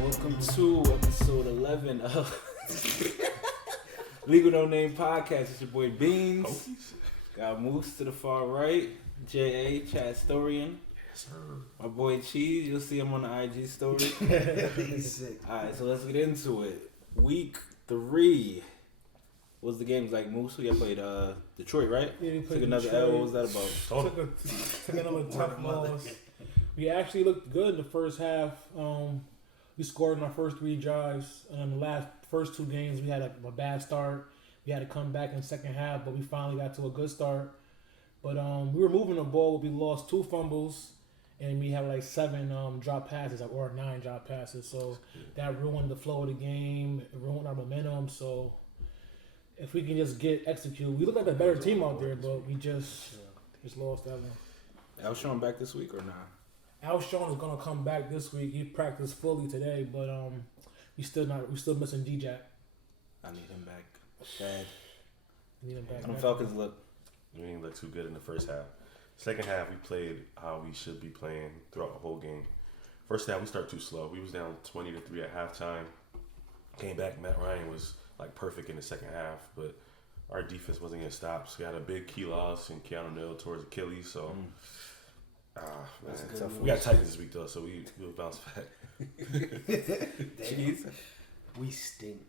Welcome to episode 11 of Legal No Name Podcast. It's your boy Beans. Got Moose to the far right. J.A. Chad Storian. Yes, sir. My boy Cheese. You'll see him on the IG story. He's sick. Alright, so let's get into it. Week 3. What's the games like, Moose? We got played Detroit, right? Yeah, we played Took another Detroit. L. What was that about? Took another tough loss. We actually looked good in the first half. We scored in our first 3 drives. The first 2 games, we had a bad start. We had to come back in the second half, but we finally got to a good start. But we were moving the ball. We lost 2 fumbles, and we had like 7 drop passes, or 9 drop passes. So that ruined the flow of the game. It ruined our momentum. So if we can just execute, we look like a better team out there, but we just lost that one. Alshon back this week or not? Alshon is gonna come back this week. He practiced fully today, but we still missing D-Jack. I need him back. Bad. We need him back. How the Falcons look? We didn't look too good in the first half. Second half, we played how we should be playing throughout the whole game. First half, we started too slow. We was down 20-3 at halftime. Came back. Matt Ryan was like perfect in the second half, but our defense wasn't getting stops. We had a big key loss in Keanu Neal towards Achilles, so man, we got Titans this week though, so we'll bounce back. Cheese. We stink.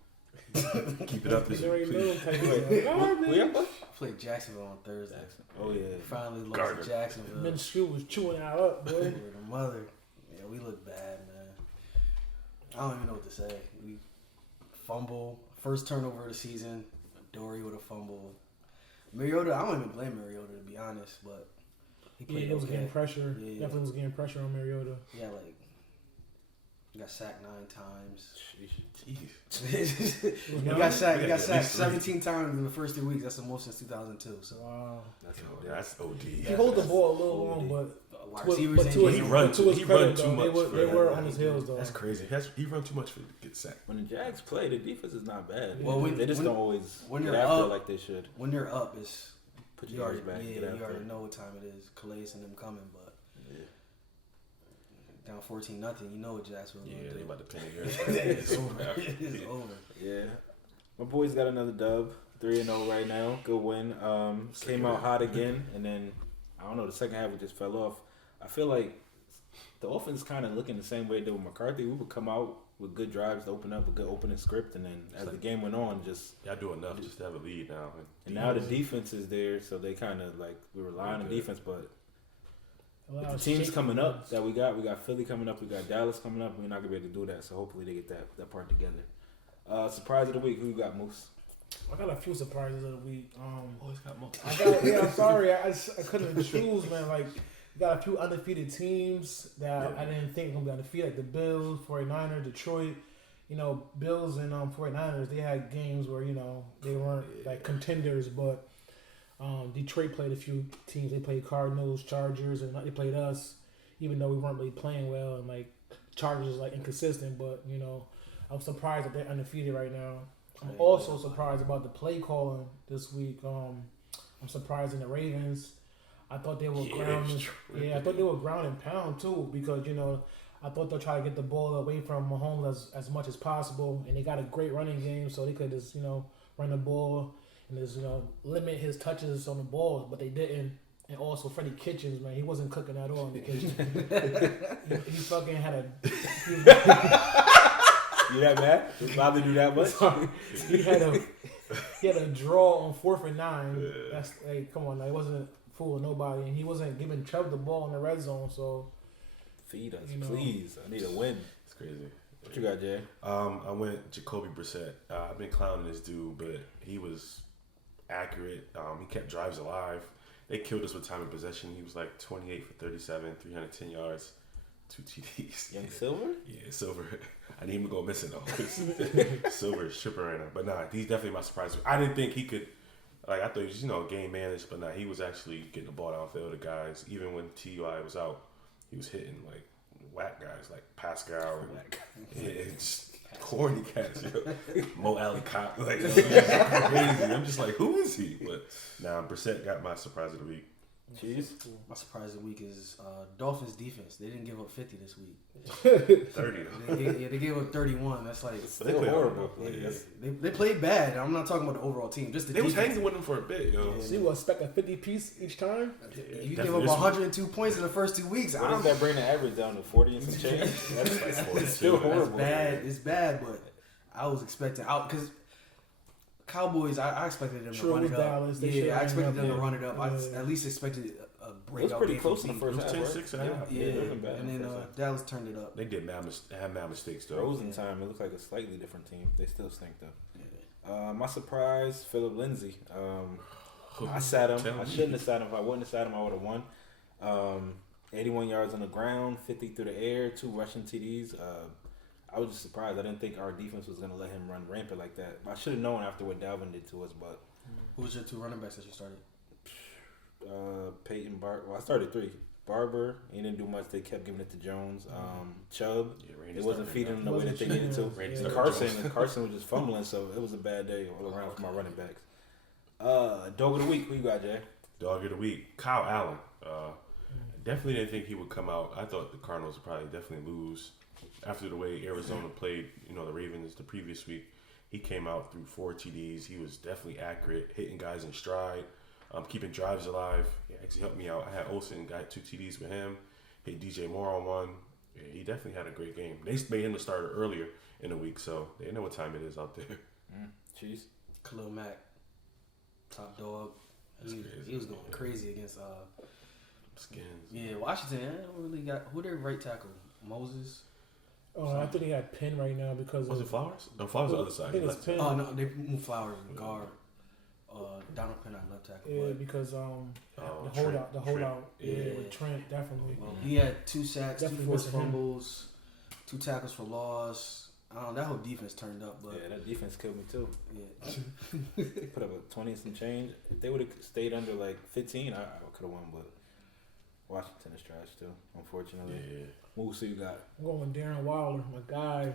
Keep it up this week, please. I Played Jacksonville on Thursday. Oh yeah. Finally lost Gardner. to Jacksonville. Minshew was chewing our up, boy. With the mother. Yeah, we look bad, man. I don't even know what to say. We fumble. First turnover of the season. Dory with a fumble. Mariota, I don't even blame Mariota to be honest, but he played It was okay. getting pressure. Yeah. Definitely was getting pressure on Mariota. Yeah, like he got sacked 9 times. Jeez. He got sacked at sacked least 17 times in the first 3 weeks. That's the most since 2002. So Wow. That's OD. He holds the ball a little long, but wide receivers ain't to his- He getting- run to too- his he credit, run too though, much They for were that. on his heels, though. That's crazy. He run too much for to get sacked. When the Jags play, the defense is not bad. Well, they just don't always when get you're after up- like they should. when you're up, it's Put you your already, yards back. yeah, Get you after already it. know what time it is. Calais and them coming, but Yeah. down 14-0, you know what Jacksonville Yeah, gonna they do. about to pin it It's over. It's over. Yeah. My boys got another dub. 3-0 right now. Good win. Came out hot again, and then I don't know. The second half it just fell off. I feel like the offense is kind of looking the same way it did with McCarthy. We would come out with good drives to open up a good opening script, and then as the game went on, Y'all do enough just to have a lead now. and now the defense is there, so they kind of like we rely on the defense, but the teams coming up that we got Philly coming up, we got Dallas coming up. We're not gonna be able to do that, so hopefully they get that part together. Surprise of the week, who you got, Moose? I got a few surprises of the week. Always got more. I'm sorry. I couldn't choose, man. Like, got a few undefeated teams that I didn't think were going to be undefeated, like the Bills, 49ers, Detroit. You know, Bills and 49ers, they had games where, you know, they weren't like contenders, but Detroit played a few teams. They played Cardinals, Chargers, and they played us, even though we weren't really playing well. And, like, Chargers is, like, inconsistent, but, you know, I'm surprised that they're undefeated right now. I'm also surprised about the play calling this week. I'm surprised in the Ravens. I thought they were I thought they were ground and pound too, because you know I thought they'll try to get the ball away from Mahomes as much as possible, and they got a great running game, so they could just run the ball and just limit his touches on the ball, but they didn't. And also Freddie Kitchens, man, he wasn't cooking at all in the kitchen. he fucking had a. You that mad? Did Bobby do that much? He had a draw on 4th and 9. That's like, come on, he wasn't fooling nobody, and he wasn't giving Trev the ball in the red zone. So feed us, please. I need a win. It's crazy. What you got, Jay? I went Jacoby Brissett. I've been clowning this dude, but he was accurate. He kept drives alive. They killed us with time of possession. He was like 28 for 37, 310 yards, 2 TDs. Young Silver? Yeah, Silver. I need him to go missing though. Silver is tripping right now. But nah, he's definitely my surprise. I didn't think he could. Like, I thought he was, game managed, but nah, he was actually getting the ball downfield to guys. Even when T.Y. was out, he was hitting, like, whack guys, like Pascal. And, yeah, just corny cats, yo. Mo Alley Cop. Like, crazy. I'm just like, who is he? But, nah, Brissett got my surprise of the week. Cheese. My surprise of the week is Dolphins defense. They didn't give up 50 this week. 30. They gave up 31. That's like It's still horrible. yeah. They played bad. I'm not talking about the overall team. Just the They was defense. hanging with them for a bit, yo. So you expect a 50 piece each time? You give up 102 points in the first 2 weeks. What does that bring the average down to 40 and some change? That's like 40. It's still That's horrible. bad. It's bad, but I was expecting out because Cowboys. I expected them to True, run it with up. Dallas, they should Yeah, I run it expected up, them to yeah. run it up. I Yeah. at least expected a It break. was pretty close in the first It was half. 10-6 and a half. Yeah, it wasn't bad and in the then first half. Dallas turned it up. They did had mad mistakes, though. Frozen time, it looked like a slightly different team. They still stink though. My surprise, Philip Lindsay. I sat him. Tell I me. shouldn't have sat him. If I wouldn't have sat him, I would have won. 81 yards on the ground, 50 through the air, 2 rushing TDs. I was just surprised. I didn't think our defense was going to let him run rampant like that. I should have known after what Dalvin did to us, but Who was your 2 running backs that you started? Peyton Well, I started 3. Barber, he didn't do much. They kept giving it to Jones. Chubb, Yeah, Randy it wasn't started feeding him now. the way that they needed to. Randy And started Jones. Carson was just fumbling, so it was a bad day all around for my running backs. Dog of the week, who you got, Jay? Dog of the week, Kyle Allen. Definitely didn't think he would come out. I thought the Cardinals would probably definitely lose after the way Arizona played, the Ravens the previous week. He came out through 4 TDs. He was definitely accurate, hitting guys in stride, keeping drives alive. He actually helped me out. I had Olsen, got 2 TDs with him. Hit DJ Moore on 1. Yeah, he definitely had a great game. They made him the starter earlier in the week, so they know what time it is out there. Cheese. Khalil Mack, top dog. That's He crazy. was going crazy against. Skins. Yeah, Washington. I don't really got who their right tackle. Moses. I think they got Penn right now because Was of, it Flowers? No, Flowers on the other I side. think He it's left. Penn. Oh no, they moved Flowers in guard. Donald Penn on left tackle. Yeah, but, because the Trent. holdout. Yeah, Yeah. with Trent definitely. well, he had 2 sacks, 2 Definitely forced missing him. fumbles, 2 tackles for loss. I don't know, that whole defense turned up, but Yeah, that defense killed me too. yeah. Put up a 20 and some change. If they would have stayed under like 15, I could have won, but Washington is trash too, unfortunately. Yeah. Moose, who you got? I'm going Darren Wilder, my guy.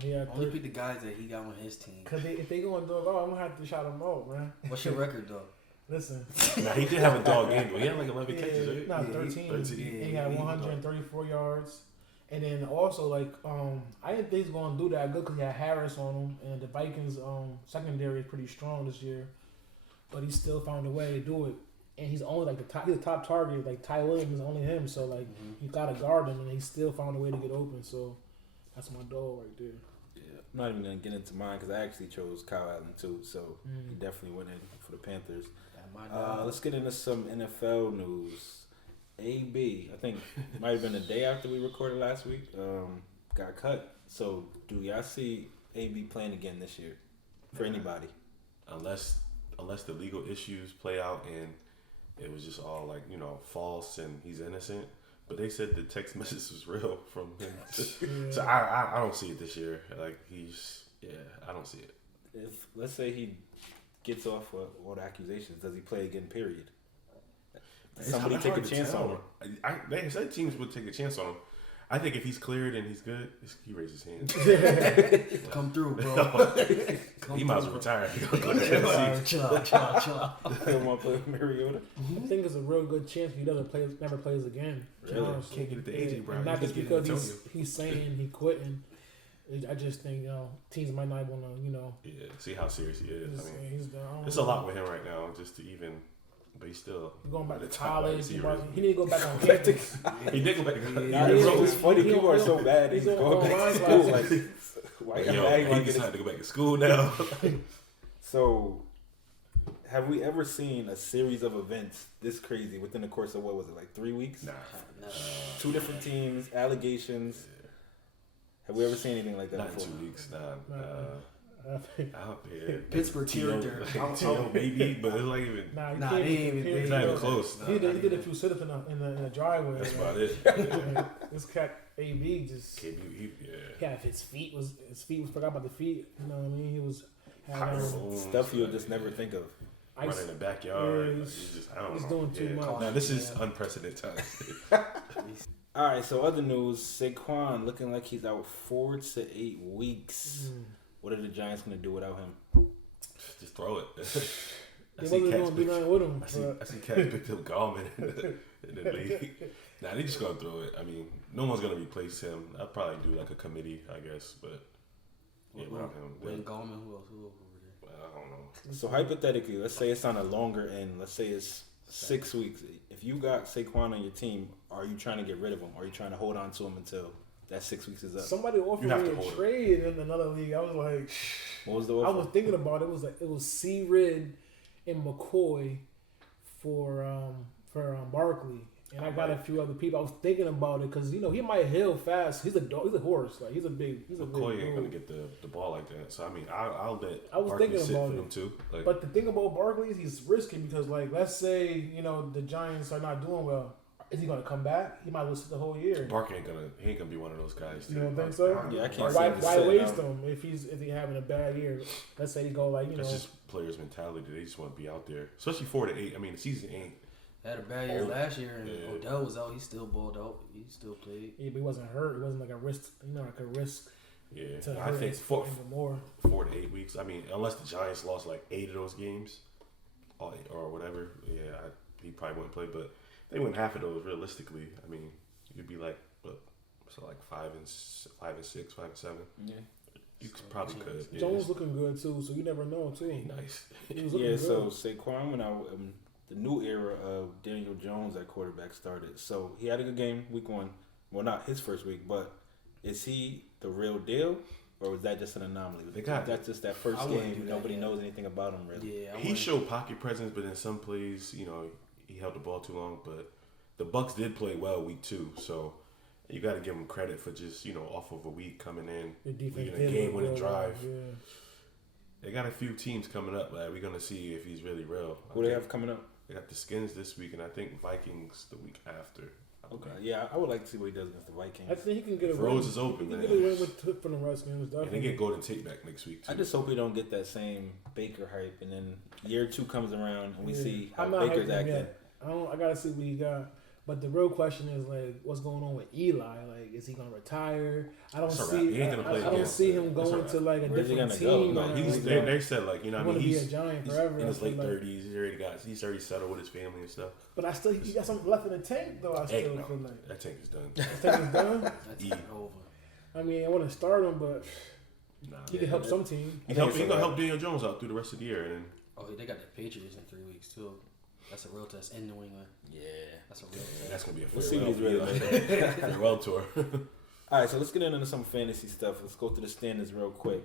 He had Only pick the guys that he got on his team. because if they go and do it, I'm gonna have to shout him out, man. What's your record though? Listen, Nah, he did have a dog game, but he had like 11 catches, yeah, right? not Yeah, 13. 13. He had 134 yards, and then also I didn't think he was gonna do that good because he had Harris on him, and the Vikings secondary is pretty strong this year, but he still found a way to do it. And he's only like he's the top target. Like Ty Williams is only him, so like you gotta guard him, and he still found a way to get open. So that's my dog right there. Yeah, I'm not even gonna get into mine because I actually chose Kyle Allen too, so he definitely went in for the Panthers. Let's get into some NFL news. AB, I think it might have been the day after we recorded last week, got cut. So do y'all see AB playing again this year for anybody? Unless the legal issues play out and it was just all like, false and he's innocent. But they said the text message was real from him. Yeah. So I don't see it this year. Like I don't see it. If let's say he gets off all the accusations, does he play again? Period. Does somebody It's take a hard to chance tell. on him? They said teams would take a chance on him. I think if he's cleared and he's good, he raises his hand. Come through, bro. He might as well retire. Chill out. They want to play with Mariota. I think it's a real good chance he never plays again. Really? Honestly. Can't get it to AJ Brown. And not He just just get it because to he's saying he quitting. I just think teams might not want to Yeah, see how serious he is. I mean, he's done. it's a lot with him right now, just to even. But he's still Going back to the top wide college, receiver. he need to go back on campus. He did go back. Nah, it's funny. People are so bad. He's going back to school. Like, why you Yo, he decided to go back to school now. So, have we ever seen a series of events this crazy within the course of what was it, like 3 weeks? Nah, 2 different teams, allegations. Have we ever seen anything like that not in before? 2 weeks. Nah. Out there. Pittsburgh character. Maybe, but it's like even. Nah, Nah, they ain't even. It's not even close. He did a few sit-ups in the driveway. That's man. about it. This cat AB just KB, yeah, his feet was forgot about the feet. You know what I mean? He was had Stuff you'll just never think of. running in the backyard. Yeah, Like, he's just, I don't he's know. doing too much. Now this is Yeah. unprecedented times. All right, so other news: Saquon looking like he's out 4 to 8 weeks. What are the Giants going to do without him? Just throw it. He wasn't going to do nothing with him. I see Cats picked up Gallman in the league. Nah, they just gonna throw it. I mean, no one's gonna replace him. I'll probably do like a committee, I guess. But yeah, without him, Wayne Gallman, who else over there? I don't know. So hypothetically, let's say it's on a longer end. Let's say it's 6 weeks. If you got Saquon on your team, are you trying to get rid of him? Or are you trying to hold on to him until that 6 weeks is up? Somebody offered me a trade in another league. I was like, what was the offer? I was thinking about it. It was C. Rid and McCoy for Barkley. And I got a few other people. I was thinking about it because he might heal fast. He's a dog. He's a horse. Like he's a big. McCoy ain't gonna get the ball like that. So I mean, I'll let. I was thinking about him too. Like, but the thing about Barkley is he's risky because like let's say the Giants are not doing well. Is he gonna come back? He might lose the whole year. Barkley ain't gonna be one of those guys. You don't think so? Yeah, I can't. Why waste him if he's having a bad year? Let's say he go like That's just players' mentality. They just want to be out there, especially 4 to 8. I mean, the season ain't. Had a bad year last year, and Odell was out. He still balled out. He still played. Yeah, but he wasn't hurt. It wasn't like a risk. Like a risk. Yeah, to I think four more. 4 to 8 weeks. I mean, unless the Giants lost like 8 of those games, or whatever. Yeah, he probably wouldn't play. But they win half of those realistically. I mean, you'd be like, like 5 and 6, 5 and 7. Yeah. You probably could. Yeah, Jones looking good too, so you never know too. Nice. Yeah. So Saquon, when the new era of Daniel Jones at quarterback started. So he had a good game week 1. Well, not his first week, but is he the real deal, or was that just an anomaly? That's just that first game. Nobody knows anything about him really. Yeah, he showed pocket presence, but in some plays, he held the ball too long. But the Bucs did play well week 2, so you got to give him credit for just off of a week coming in, leading a game-winning drive. Yeah. They got a few teams coming up, but we're gonna see if he's really real. Who they have coming up? They got the Skins this week, and I think Vikings the week after. Okay, yeah, I would like to see what he does against the Vikings. I think he can get a Rose is open, man. He can get a win from the Redskins, definitely. And they get Golden Tate back next week too. I just hope we don't get that same Baker hype, and then year 2 comes around and we see how I'm not Baker's acting. I gotta see what he got. But the real question is like, what's going on with Eli? Like, is he gonna retire? I don't see him going to like a different team. No, they said like he's he's be a Giant forever. In his late 30s. He's already settled with his family and stuff. But he got something left in the tank though. Feel like that tank is done. That tank is done. That's over. I mean, I want to start him, but he can help some team. He's gonna help Daniel Jones out through the rest of the year, and then they got the Patriots in 3 weeks too. That's a real test in New England. Yeah, that's a real test. That's gonna be a farewell tour. All right, so let's get into some fantasy stuff. Let's go through the standings real quick.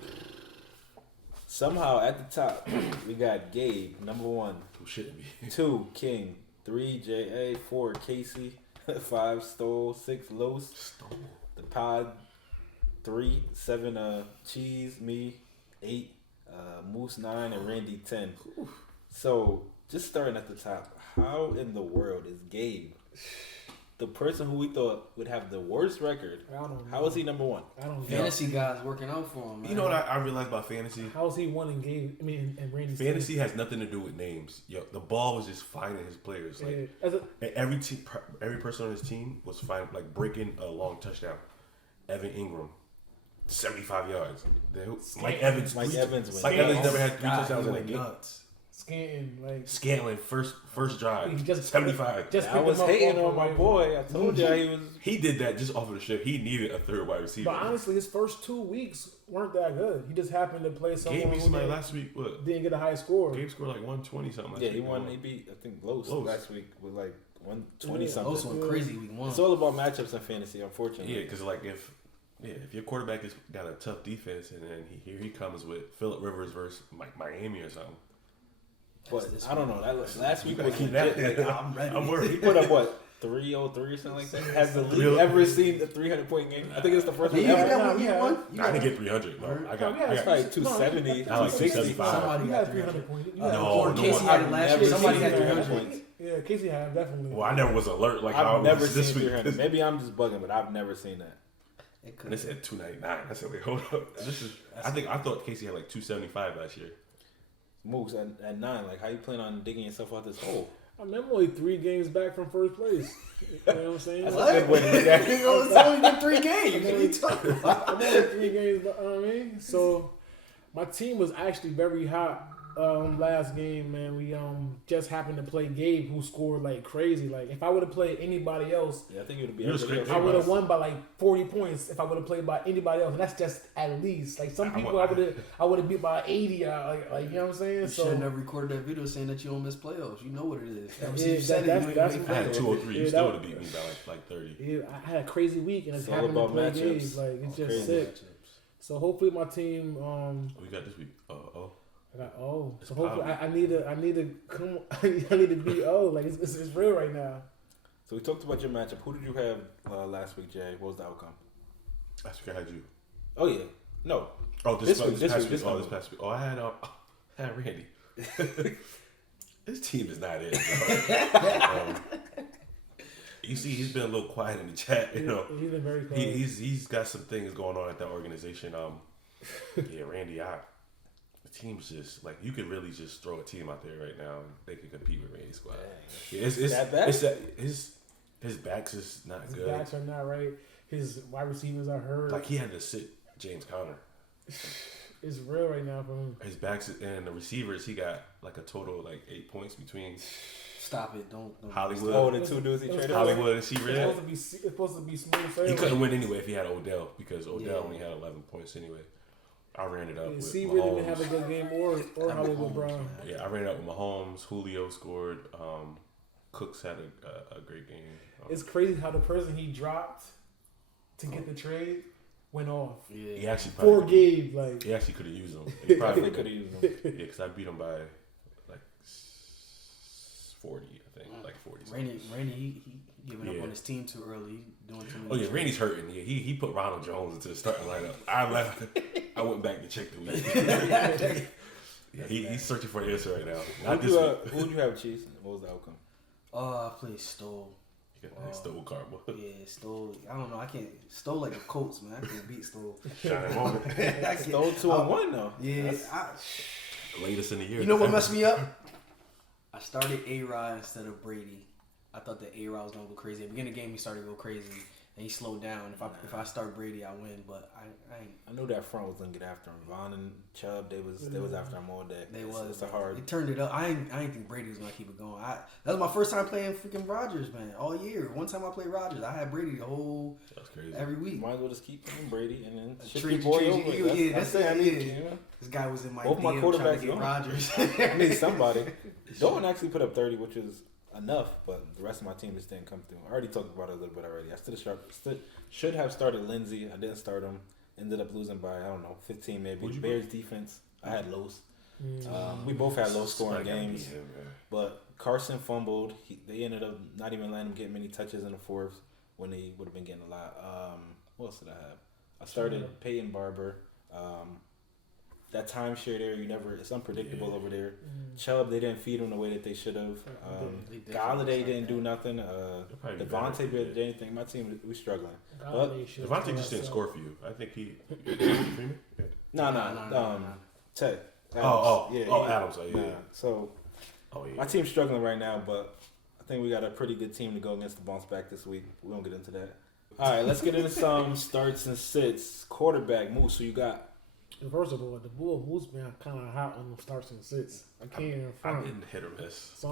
Somehow at the top we got Gabe, number 1. Who shouldn't be? 2 King, 3 JA, 4 Casey, 5 Stole, 6 Los, the Pod, 3, 7 Cheese, me, 8 Moose, 9, and Randy 10. So just starting at the top, how in the world is Gabe, the person who we thought would have the worst record, how is he number 1? I don't know. Fantasy guys working out for him, man. You know what I realized about fantasy? How is he 1 in Gabe? I mean, and Randy. Fantasy has nothing to do with names. The ball was just finding his players. Like every person on his team was fine, like breaking a long touchdown. Evan Ingram, 75 yards. Mike Evans never had 3 touchdowns in a game. Scantlin, first drive, just 75. I was hating on my boy. I told you he was. He did that just off of the ship. He needed a third wide receiver. But honestly, his first 2 weeks weren't that good. He just happened to play someone who last week. What? Didn't get a high score. Gabe scored like 120 something. He won. He beat I think Los last week with like 120 something. Los went crazy week 1. It's all about matchups in fantasy, unfortunately. Yeah, because like if your quarterback has got a tough defense and then here he comes with Phillip Rivers versus Miami or something. But I don't know. That last week was legit. I'm ready. I'm worried. He put up what 303 or something like that. Has the league ever seen a 300-point game? I think it's the first one ever. I didn't get 300. No, I got like 270, 265. Somebody got 300 points. No, Casey had it last year. Somebody had 300 points. Yeah, Casey had definitely. Well, I never was alert like I've how never this seen week. 300. Maybe I'm just bugging, but I've never seen that. And they said 299. I said, wait, hold up. I thought Casey had like 275 last year. Moves at 9. Like, how you plan on digging yourself out this hole? I'm only 3 games back from first place. You know what I'm saying? That's a good way to look at it. It's only been 3 games. What are you talking about? I'm only 3 games, you know what I mean? So, my team was actually very hot last game, man, we just happened to play Gabe, who scored like crazy. Like if I would have played anybody else, Yeah, I think it would be. It was everybody great. else. I would have won by like 40 points if I would have played by anybody else, and that's just at least. Like some people, I would have beat by 80. Like you know what I'm saying? You So should have never recorded that video saying that you don't miss playoffs. You know what it is. Ever since Yeah, you said it, that's- you ain't that's make I had playoffs. 203. Yeah, You still that- would have beat me by like 30. yeah, I had a crazy week, and it's It's all happened to about play matchups. Gabe. Like it's just Crazy sick. Matchups. So hopefully my team. We got this week. I got O. It's So hopefully power. I need to come. I need to beat O. Like it's real right now. So we talked about your matchup. Who did you have last week, Jay? What was the outcome? Last week I had you. Oh yeah, no. Oh, This week, past this week. week. Oh, this past week. Oh, I had Randy. His team is not it. You see, he's been a little quiet in the chat. You know, He's been very quiet. he's got some things going on at that organization. Yeah, Randy, the team's just like you could really just throw a team out there right now and they could compete with Randy's squad. Yeah, it's That bad? it's that his backs is not His good. backs are not right. His wide receivers are hurt. Like he had to sit James Conner. It's real right now for him. His backs and the receivers, he got like a total of like 8 points between Stop it! Don't Hollywood. Oh, the two dudes he It was traded. Hollywood and It's C-Red. supposed to be smooth sailing. He couldn't win anyway if he had Odell because Odell Yeah. only had 11 points anyway. I ran it up Yeah, with C really didn't have a Mahomes. good game or Hollywood Brown. Yeah, I ran it up with Mahomes. Julio scored. Cooks had a great game. It's crazy how the person he dropped to get the trade went off. He Yeah. actually For probably Gabe, like he actually could have used him. He probably Probably could have used them. Yeah, because I beat him by like 40, I think, like 40. Randy, he giving up Yeah. on his team too early. Doing too many. Oh yeah, Randy's hurting. Yeah, he put Ronald Jones into the starting lineup. I left. I went back to check the week. Yeah, he's searching for an answer right now. Not this week. Who would you have, Chiefs? What was the outcome? I played Stoll. He stole karma. Yeah, Stoll. I don't know. I can't Stoll like the Colts, man. I can't beat Stoll. Shining moment. I Stole 2-1 though. Yeah. That's- Latest in the year. You know what messed me up? I started A-Rod instead of Brady. I thought that A-Rod was gonna go crazy. At the beginning of the game, he started to go crazy, and he slowed down. If I start Brady, I win. But I ain't. I knew that front was gonna get after him. Vaughn and Chubb, they was after him all day. It's a hard. He turned it up. I ain't think Brady was gonna keep it going. That was my first time playing freaking Rodgers, man. All year. One time I played Rodgers, I had Brady the whole That's crazy. every week. Might as well just keep playing Brady and then shift Trade your boy you, over. yeah, That's that's it. I it, need, yeah. you know, This guy was in my Both my DM trying to quarterbacks get gone. Rodgers. I need somebody. Dalton actually put up 30, which is enough, but the rest of my team just didn't come through. I already talked about it a little bit already. I should have started Lindsey. I didn't start him. Ended up losing by, I don't know, 15 maybe. Who'd you Bears defense, I had Los. Mm. We both had low scoring Somebody gotta games. beat him, man. But Carson fumbled. They ended up not even letting him get many touches in the fourth when they would have been getting a lot. What else did I have? I started Peyton Barber. That timeshare there, it's unpredictable over there. Chubb, they didn't feed him the way that they should have. They definitely Galladay didn't suck do that. nothing. probably be Devontae better. did anything. My team, we struggling. Devontae just didn't score for you. I think he. Freeman? Yeah. No. Ted. Adams. Yeah. Nah. So Oh yeah. my team's struggling right now, but I think we got a pretty good team to go against the bounce back this week. We won't get into that. All right, let's get into some starts and sits. Quarterback, Moose, who you got? First of all, the Bull Moose been kind of hot on the starts and sits. I can't even front. I've been hit or miss.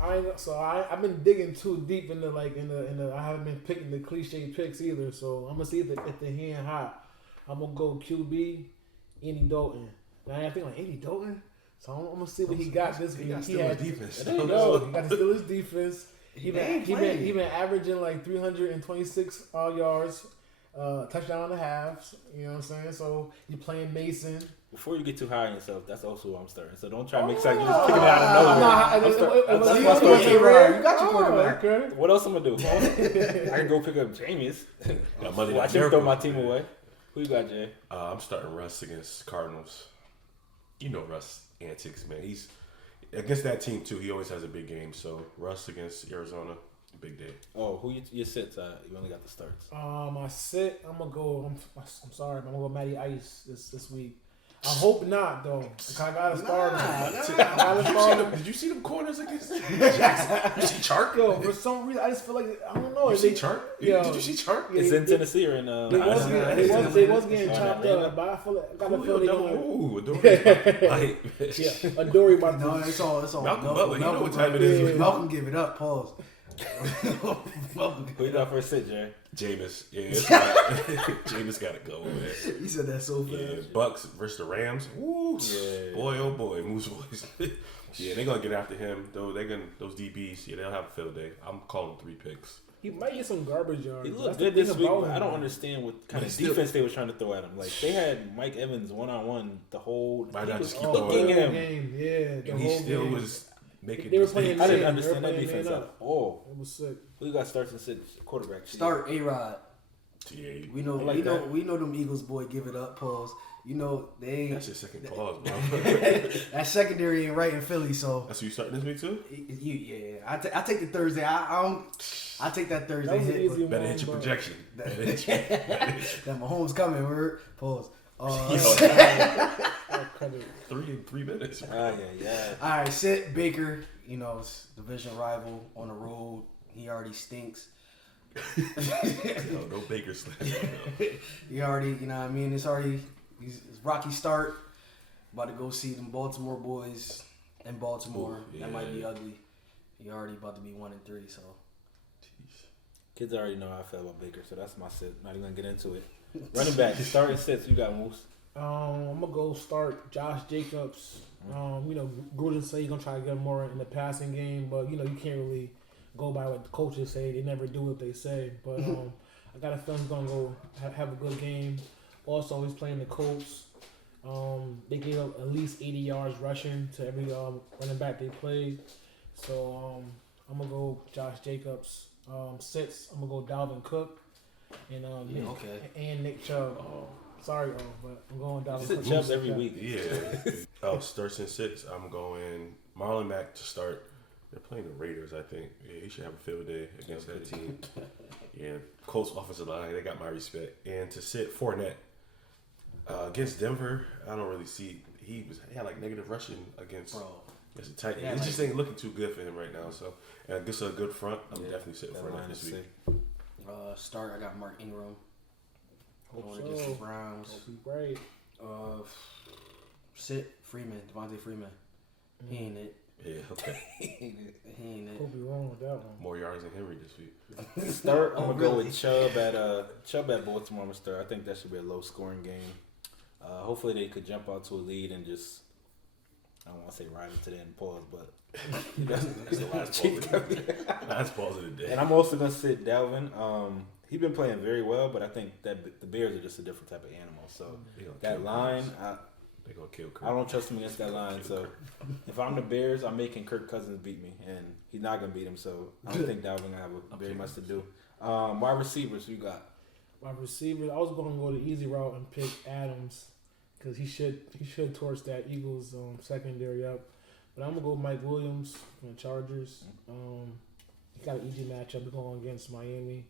I've been digging too deep into I haven't been picking the cliche picks either. So I'm gonna see if the hand hot. I'm gonna go QB, Andy Dalton. Now I think like Andy Dalton. So I'm gonna see what he got this week. He got defense. There you go. He got to steal his defense. He ain't been playing. averaging like 326 yards, touchdown and a half. You know what I'm saying? So you playing Mason. Before you get too high on yourself, that's also who I'm starting. So don't try to make it like you're just picking it out of nowhere. That's my starting. You got your quarterback. Okay. What else I'm gonna do? I can go pick up Jameis. Got Monday Watch Night him throw my Miracle. team away. Who you got, Jay? I'm starting Russ against Cardinals. You know Russ antics, man. He's against that team too. He always has a big game. So Russ against Arizona, big day. Oh, who you sits? You only got the starts. I sit. I'm gonna go. I'm sorry, but I'm gonna go Matty Ice this week. I hope not, though. I gotta start. Did you see them corners against Jackson? You see Chark? Yo, for some reason, I just feel like I don't know. You see Chark? Yo, Did you see Chark? It's in Tennessee or in They was getting chopped up, but I feel like I got a feeling Adoree about to. No, it's all. Malcolm Butler, you know what time it is. Malcolm, give it up. Pause. Who you got for a sit, Jay? Jameis. Yeah, it's right. Jameis got to go, man. He said that so fast. Yeah, Bucks versus the Rams. Woo. Yeah. Boy, oh boy, Moose Boys. Yeah, they're going to get after him. Though they're gonna, those DBs, yeah, they'll have a field day. I'm calling 3 picks. He might get some garbage yards. He looked good this week. I don't understand what kind of defense they were trying to throw at him. Like, they had Mike Evans one-on-one the whole Might he not was just keep looking throwing. at him. Game. Yeah, the And he whole still game. was making They were mistakes. playing I didn't man. understand They're that defense playing at all. It was sick. Who you got starts and sits quarterback? Start A-Rod. Yeah, We know, like that. we know them Eagles boy give it up. Pause. You know they ain't. that's your second pause, bro. That secondary ain't right in Philly, so That's who you starting this week too? I take the Thursday. I take that Thursday That was an hit. easy Better one, hit your but- projection. That Mahomes coming. Word. Pause. I'll cut it. 3 minutes. Bro. Yeah. All right, sit Baker. You know, it's division rival on the road. He already stinks. No Baker slam. No. He already, you know what I mean? It's rocky start. About to go see them Baltimore boys in Baltimore. Ooh, yeah. That might be ugly. He already about to be 1-3, so. Kids already know how I feel about Baker, so that's my sit. Not even gonna get into it. Running back, starting sits. You got Moose. I'm gonna go start Josh Jacobs. You know, Gruden say he's gonna try to get more in the passing game, but you know you can't really go by what the coaches say. They never do what they say. But I got a feeling he's gonna go have a good game. Also, he's playing the Colts. They gave up at least 80 yards rushing to every running back they played. So I'm gonna go Josh Jacobs. Sits. I'm gonna go Dalvin Cook and and Nick Chubb. Sorry, but I'm going Dalvin Cook. Chubb every week. Yeah. Starts and sits. I'm going Marlon Mack to start. They're playing the Raiders, I think. Yeah, he should have a field day against that team. Yeah, Colts offensive line, they got my respect. And to sit Fournette against Denver, I don't really see. He had like negative rushing against the Titans. Yeah, it just ain't looking too good for him right now. So, and against a good front, I'm definitely sitting Fournette this week. Start. I got Mark Ingram. Hope Going so. against the Browns. Hope he's right. Sit Freeman, Devontae Freeman. He ain't it. Yeah, okay. He ain't it. Could be wrong with that one. More yards than Henry this week. Start. I'm gonna go with Chubb at Baltimore. I'm gonna start. I think that should be a low scoring game. Hopefully they could jump out to a lead and just. I don't want to say ride into the end pause, but That's the last ball of the day. Last balls of the day. And I'm also gonna sit Dalvin. He's been playing very well, but I think that the Bears are just a different type of animal. So that line, they're gonna kill Kirk. I don't trust him against that line. So if I'm the Bears, I'm making Kirk Cousins beat me, and he's not gonna beat him. So I don't think Dalvin gonna have very much to do. Wide receivers, you got. Wide receivers, I was going to go the easy route and pick Adams because he should torch that Eagles secondary up. But I'm gonna go Mike Williams from the Chargers. He got an easy matchup going against Miami.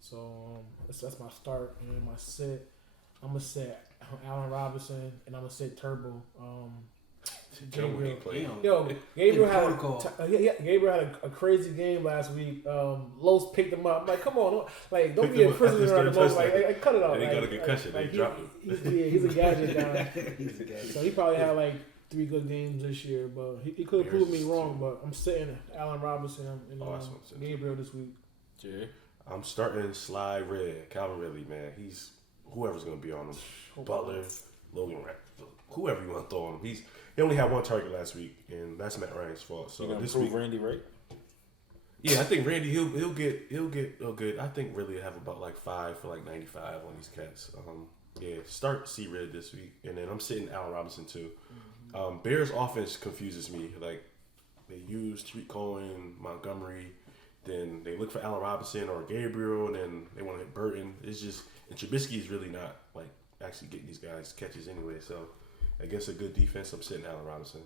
So that's my start. And my sit, I'm gonna sit Allen Robinson, and I'm gonna sit Turbo. Gabriel. Gabriel had a crazy game last week. Lowe's picked him up. I'm like, come on, like don't be a prisoner on the moment. Like, cut it off. And he got a concussion. They dropped him. He's a gadget guy. So he probably had like 3 good games this year, but he could have proved me wrong. But I'm sitting Allen Robinson and Gabriel this week. Jerry. I'm starting Sly Red, Calvin Ridley, man. He's whoever's gonna be on him. Butler, Logan, whoever you want to throw on him. He only had 1 target last week, and that's Matt Ryan's fault. So gonna this prove week, Randy right? yeah, I think Randy he'll get good. I think Ridley will have about like 5 for like 95 on these cats. Start C Red this week, and then I'm sitting Allen Robinson too. Bears offense confuses me. Like they use Tariq Cohen, Montgomery. Then they look for Allen Robinson or Gabriel, and then they want to hit Burton. It's just, and Trubisky is really not like actually getting these guys catches anyway. So against a good defense, I'm sitting Allen Robinson.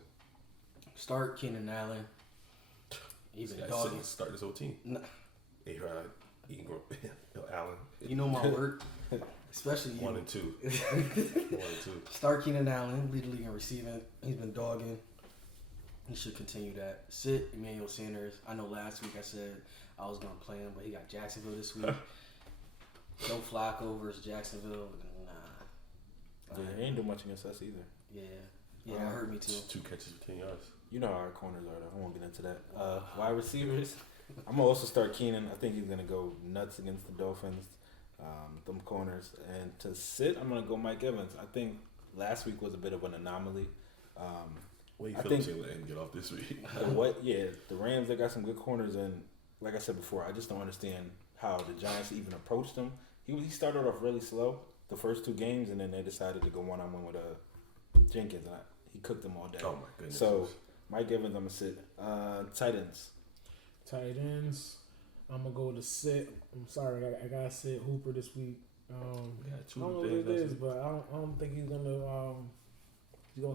Start Keenan Allen. Even doggy. Start this whole team. Nah. Ingram, Allen. You know my work. Especially you. 1 and 2. 1 and 2. Start Keenan Allen, lead the league in receiving. He's been dogging. He should continue that. Sit Emmanuel Sanders. I know last week I said I was gonna play him, but he got Jacksonville this week. Joe Flacco versus Jacksonville. Nah. Yeah, he ain't do much against us either. Yeah, that hurt me too. 2 catches for 10 yards. You know how our corners are, though. I won't get into that. Wide receivers, I'm going to also start Keenan. I think he's going to go nuts against the Dolphins, them corners. And to sit, I'm going to go Mike Evans. I think last week was a bit of an anomaly. Wait, I Phillips think ain't letting him get off this week. the Rams, they got some good corners. And like I said before, I just don't understand how the Giants even approached him. He started off really slow the first 2 games, and then they decided to go one-on-one with Jenkins. And he cooked them all day. Oh, my goodness. So, Mike Evans, I'm going to sit. Tight ends. Tight ends. I'm gonna go to sit. I'm sorry, I gotta sit Hooper this week. Yeah, I 2 don't know what days it is, last but I don't think he's gonna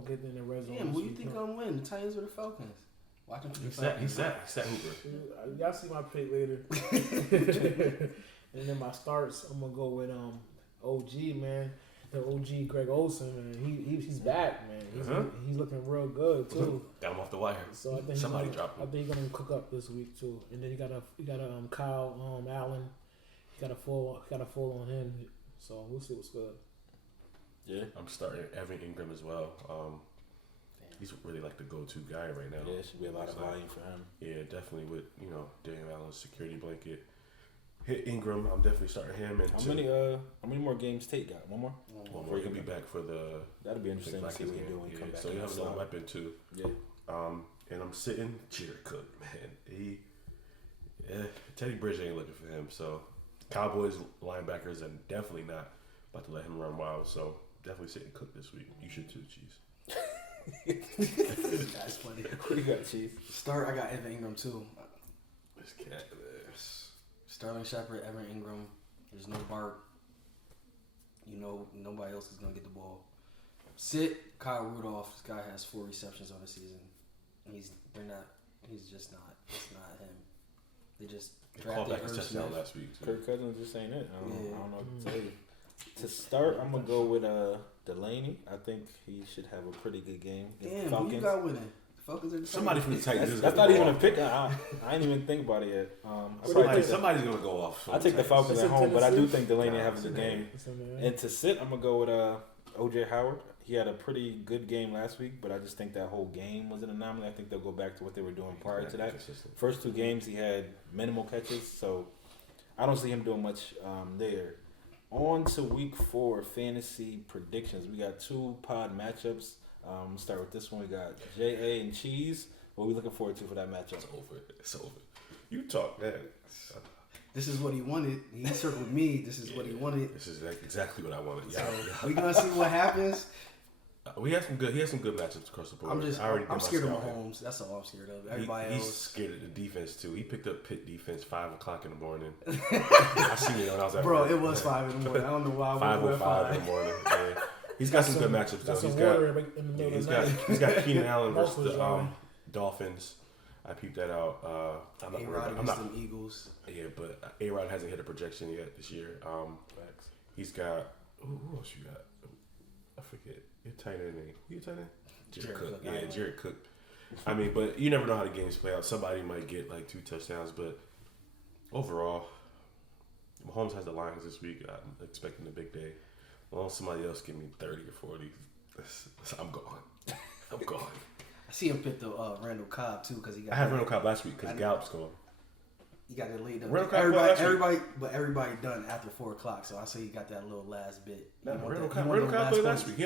get in the red zone. Damn, this who you week. think gonna win? The Titans or the Falcons? Watch him for the week. He Falcons. sat Hooper. Y'all see my pick later. And then my starts, I'm gonna go with OG, man. The OG Greg Olsen, man. He's back, man. He's looking real good too. Got him off the wire. So I think Somebody dropped I him. think he's gonna cook up this week too. And then you got a Kyle Allen. He got a full on him. So we'll see what's good. Yeah. I'm starting Evan Ingram as well. He's really like the go-to guy right now. Yeah, it should be a lot of volume for him. Yeah, definitely with, Daniel Allen's security blanket. Hit Ingram, I'm definitely starting him. And How many more games Tate got? One more? One more. He'll be back for the That'll be interesting to see what he do when he come back. So he'll have another weapon too. Yeah. And I'm sitting Jared Cook, man. Teddy Bridge ain't looking for him. So Cowboys linebackers are definitely not about to let him run wild. So definitely sitting Cook this week. You should too, Cheese. This guy's funny. Who you got, Chief? Start. I got Evan Ingram too. This cat. Sterling Shepard, Evan Ingram. There's no Bart. Nobody else is gonna get the ball. Sit Kyle Rudolph. This guy has 4 receptions on the season. He's just not. It's not him. They just Called drafted back his Irv touchdown Smith. last week too. Kirk Cousins just ain't it. I don't know what to tell you. Mm-hmm. To start, I'm going to go with Delaney. I think he should have a pretty good game. Damn, who you got winning? The Falcons or the Somebody from the Titans. That's not even a pick. I ain't even think about it yet. Somebody's gonna go off. I take the Falcons It's at in home, but I do Tennessee? think Delaney has a good game. And And to sit, I'm gonna go with OJ Howard. He had a pretty good game last week, but I just think that whole game was an anomaly. I think they'll go back to what they were doing prior to that. First 2 games, he had minimal catches, so I don't see him doing much there. On to week 4, fantasy predictions. We got 2 pod matchups. We'll start with this one. We got J.A. and Cheese. What are we looking forward to for that matchup? It's over. You talk that. This is what he wanted. He circled me. This is what he wanted. This is exactly what I wanted. So we gonna see what happens. He has some good matchups across the board. I'm scared of Mahomes. That's all I'm scared of. Everybody he's else. scared of the defense too. He picked up Pitt defense 5:00 in the morning. I seen it when I was at Bro, work. it was 5 in the morning. I don't know why. 5:05 in the morning. Yeah. He's got some good matchups though. He's got Keenan Allen versus the Dolphins. I peeped that out. I'm not worried. I'm not. Them Eagles. Yeah, but A-Rod hasn't hit a projection yet this year. He's got. Who else you got? I forget. Your tight end name. Who your tight end? Jared Cook. Yeah, Jared Cook. I mean, but you never know how the games play out. Somebody might get like 2 touchdowns, but overall, Mahomes has the Lions this week. I'm expecting a big day. As long as somebody else give me 30 or 40, I'm gone. I'm gone. I see him pick the Randall Cobb too because he got. I had Randall Cobb last week because Gallup's gone. He got it laid up. Randall Cobb Everybody done after 4 o'clock. So I say he got that little last bit. Randall Cobb played last week.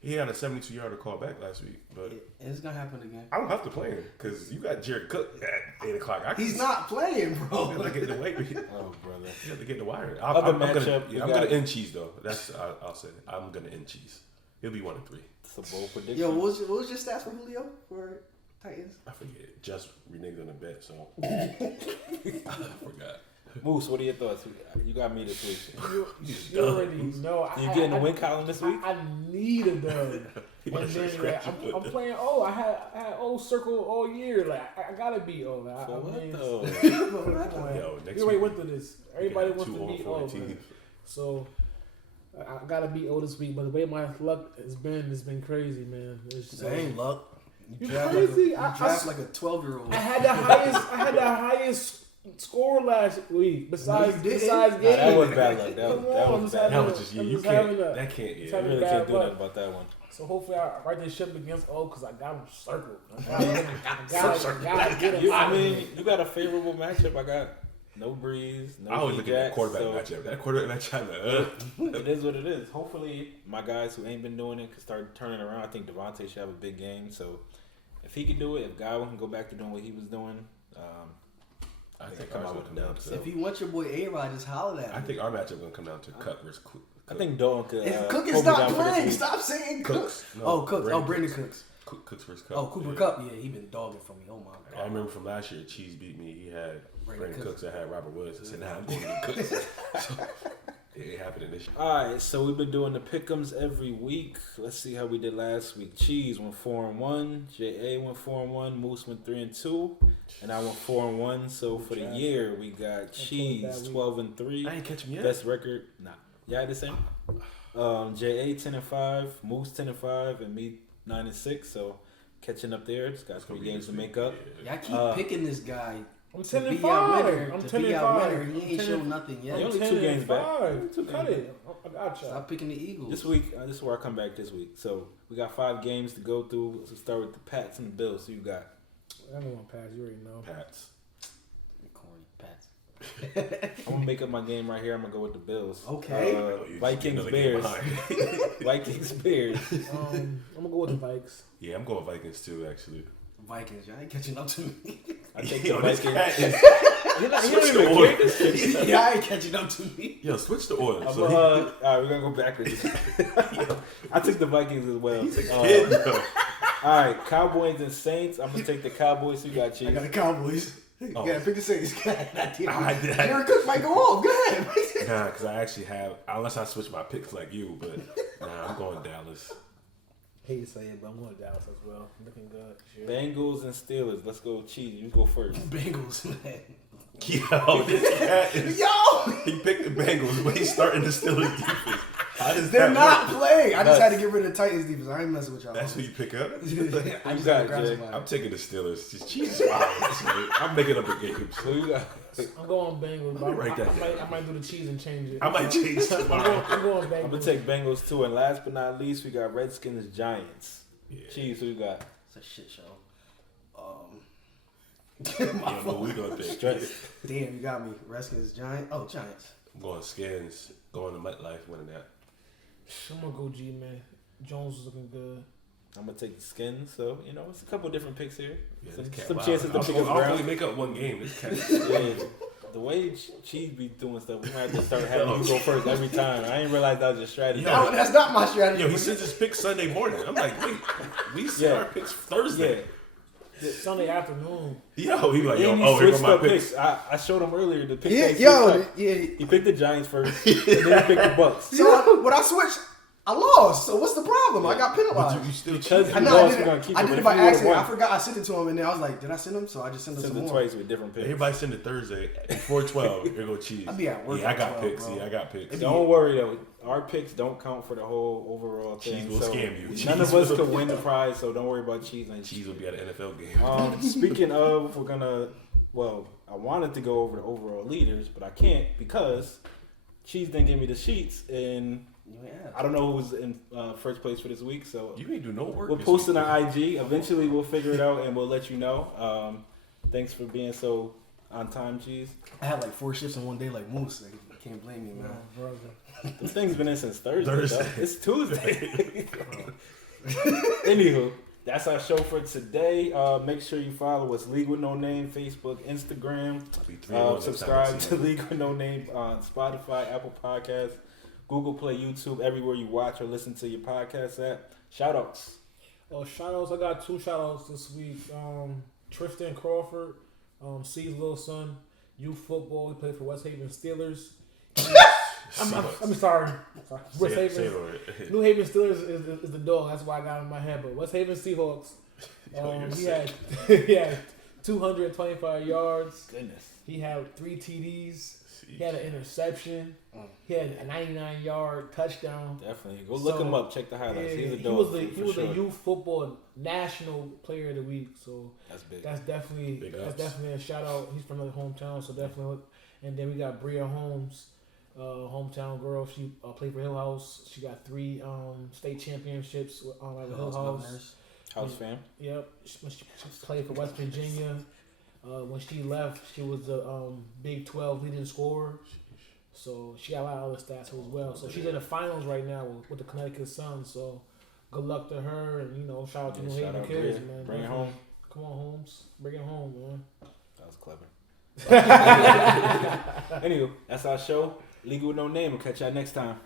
He had a 72-yarder call back last week, but it's gonna happen again. I don't have to play him because you got Jared Cook at 8 o'clock. He's not playing, bro. You have to get the wait. Oh, brother. You have to get the wire. Other I'm matchup, gonna end Cheese though. I'll say I'm gonna end Cheese. He'll be 1-3. It's a bold prediction. Yo, what was your stats for Julio for Titans? I forget. Just reneged on a bet, so I forgot. Moose, what are your thoughts? You got me this week. You already know. You getting the win column this week? I need a dub. And then I'm playing O. I had O circle all year. Like I gotta beat O. Yo, next we already week went through this. Everybody wants to beat O. So I gotta beat O this week, but the way my luck has been crazy, man. It's just, That ain't luck. You draft crazy? Like you draft like a 12-year-old. I had the highest score last week. Besides Gabe. That was bad luck. That was bad. That was just you. You can't. That can't. You Yeah. really can't do nothing about that one. So hopefully I write this ship against O because I got him circled. I gotta get him. I mean, you got a favorable matchup. I got no Breeze, no I always look at that quarterback so matchup. That quarterback matchup. it is what it is. Hopefully, my guys who ain't been doing it can start turning around. I think Devontae should have a big game. So if he can do it, if Godwin can go back to doing what he was doing, I think ours will come down to. If you want your boy A-Rod, just holler at him. I think our matchup gonna come down to Cook versus Cook. I think Dalton could. If Cook hold is me not down for this playing, week. stop saying Cooks. No, Cooks. Brandon Cooks. Cooks versus Cup. Oh, Cooper yeah. Cup. Yeah, he been dogging for me. Oh my I god. remember from last year, Cheese beat me. He had Brandon Cooks. I had Robert Woods. I said, "Nah, I'm going to get Cooks." So, it ain't happening this year. All right, so we've been doing the pick'ems every week. Let's see how we did last week. Cheese went 4-1. JA went 4-1. Moose went 3-2, and I went 4-1. So for the year, we got Cheese 12-3. I ain't catch him yet. Best record. Nah, yeah, the same. JA 10-5, Moose 10-5, and me 9-6. So catching up there. Just got 3 games to make up. Y'all keep picking this guy. I'm To 10 be and our 5. winner. I'm To 10 be and our 5. winner. He ain't shown nothing yet. Yeah, only 10 2 and games back. 5. Two Cut games. it. I got you. Stop picking the Eagles. This week, this is where I come back this week. So we got 5 games to go through. Let's start with the Pats and the Bills. So you got. I'm going to pass. You already know. Pats. Corny Pats. I'm gonna make up my game right here. I'm gonna go with the Bills. Okay. Vikings Bears. Vikings Bears. I'm gonna go with the Vikes. Yeah, I'm going Vikings too. Actually, Vikings. Y'all ain't catching up to me. I think Yo, the this Vikings. cat is- Switch the order. Y'all ain't catching up to me. Yo, switch the order. All So right, we're gonna go backwards. I took the Vikings as well. he's a kid. Though. All right, Cowboys and Saints. I'm gonna take the Cowboys. You got I Chiefs. got the Cowboys. You Oh. gotta pick the Saints. I did. Jared Cook might go off. Go ahead. Nah, because I actually have, unless I switch my picks like you, but nah, I'm going Dallas. Hate to say it, but I'm going to Dallas as well. Looking good. Shit. Bengals and Steelers. Let's go, Chiefs. You go first. Bengals, man. Yo, this cat is. Yo! He picked the Bengals, but he's starting to Steelers defense. How does They're that not work? playing. I just had to get rid of the Titans defense. I ain't messing with y'all. That's who you pick up? I just You had got to it, grab Jay. somebody. I'm taking the Steelers. Just Jesus, wow. I'm making up a game. So you got. I'm going Bengals. But write that I might do the cheese and change it. I might change tomorrow. I'm going Bengals. I'm gonna take Bengals too. And last but not least, we got Redskins Giants. Yeah. Chiefs. Who you got? It's a shit show. You know what we gonna think. Stress. Damn, you got me. Redskins, Giants. Oh, Giants. I'm going Skins, going to MetLife, winning that. I'm gonna go G, man. Jones is looking good. I'm gonna take the Skins. So you know, it's a couple different picks here. Yeah, Some, this cat, some wow. chances to pick us I'll around. only make up one game. This cat. Yeah, the way Cheese be doing stuff, we might have to start having you go first every time. I didn't realize that was your strategy. Yo. No, that's not my strategy. Yo, he sends his picks Sunday morning. I'm like, wait, we send our picks Thursday. Sunday afternoon. Yo, he like, yo, And he oh, here switched go my up picks. picks. I showed him earlier the picks. Yeah, they switched yo, up. yeah. He picked the Giants first, and then he picked the Bucks. So when I switched, I lost. So what's the problem? I got penalized. But you still Because cheated. I you know I lost, did we're it. gonna keep I it. did But it if by you would've accident. I won, forgot I sent it to him, and then I was like, "Did I send him?" So I just sent him send some it more. twice with different picks. Everybody send it Thursday at 4:12. Here go Cheese. I be at work Yeah, I at got 12, picks. bro. Yeah, I got picks. Don't worry though, our picks don't count for the whole overall thing. Cheese will so scam you. None Cheese of us will- could win the prize, so don't worry about Cheese. And Cheese will be at an NFL game. Speaking of, we're gonna. Well, I wanted to go over the overall leaders, but I can't because Cheese didn't give me the sheets, and Yeah. I don't know who's in first place for this week. So You ain't do no work. we'll this post it week, on IG. Eventually, we'll figure it out and we'll let you know. Thanks for being so on time, Cheese. I had like 4 shifts in one day, like Moose. Like, you can't blame me, man. Brother. This thing's been in since Thursday. Thursday. Though. It's Tuesday. Anywho, that's our show for today. Make sure you follow us, League with No Name, Facebook, Instagram. I'll be 3-1 next time I Subscribe see to you. League with No Name on Spotify, Apple Podcasts, Google Play, YouTube, everywhere you watch or listen to your podcast at. Shout outs. Oh, shout outs. I got 2 shout outs this week. Tristan Crawford, C's little son, youth football. He played for West Haven Steelers. I'm sorry. West Say Haven. it already. New Haven Steelers is the dog. That's why I got it in my head. But West Haven Seahawks. Yo, you're He sick. had he had 225 yards. Goodness. He had 3 TDs. He had an interception. He had a 99-yard touchdown. Definitely. Go look him up. Check the highlights. He's a He dog. was the youth football national player of the week. So That's big. that's definitely a shout out. He's from the hometown, so definitely. And then we got Bria Holmes, hometown girl. She played for Hill House. She got 3 state championships at Hill House. House fam. Yep. She played for West Virginia. When she left, she was the Big 12 leading scorer. So she got a lot of other stats as well. So she's in the finals right now with the Connecticut Sun. So good luck to her, and shout out to New Haven kids, man. Bring it home. Come on, Holmes. Bring it home, man. That was clever. Anyway, that's our show. League with No Name. We'll catch y'all next time.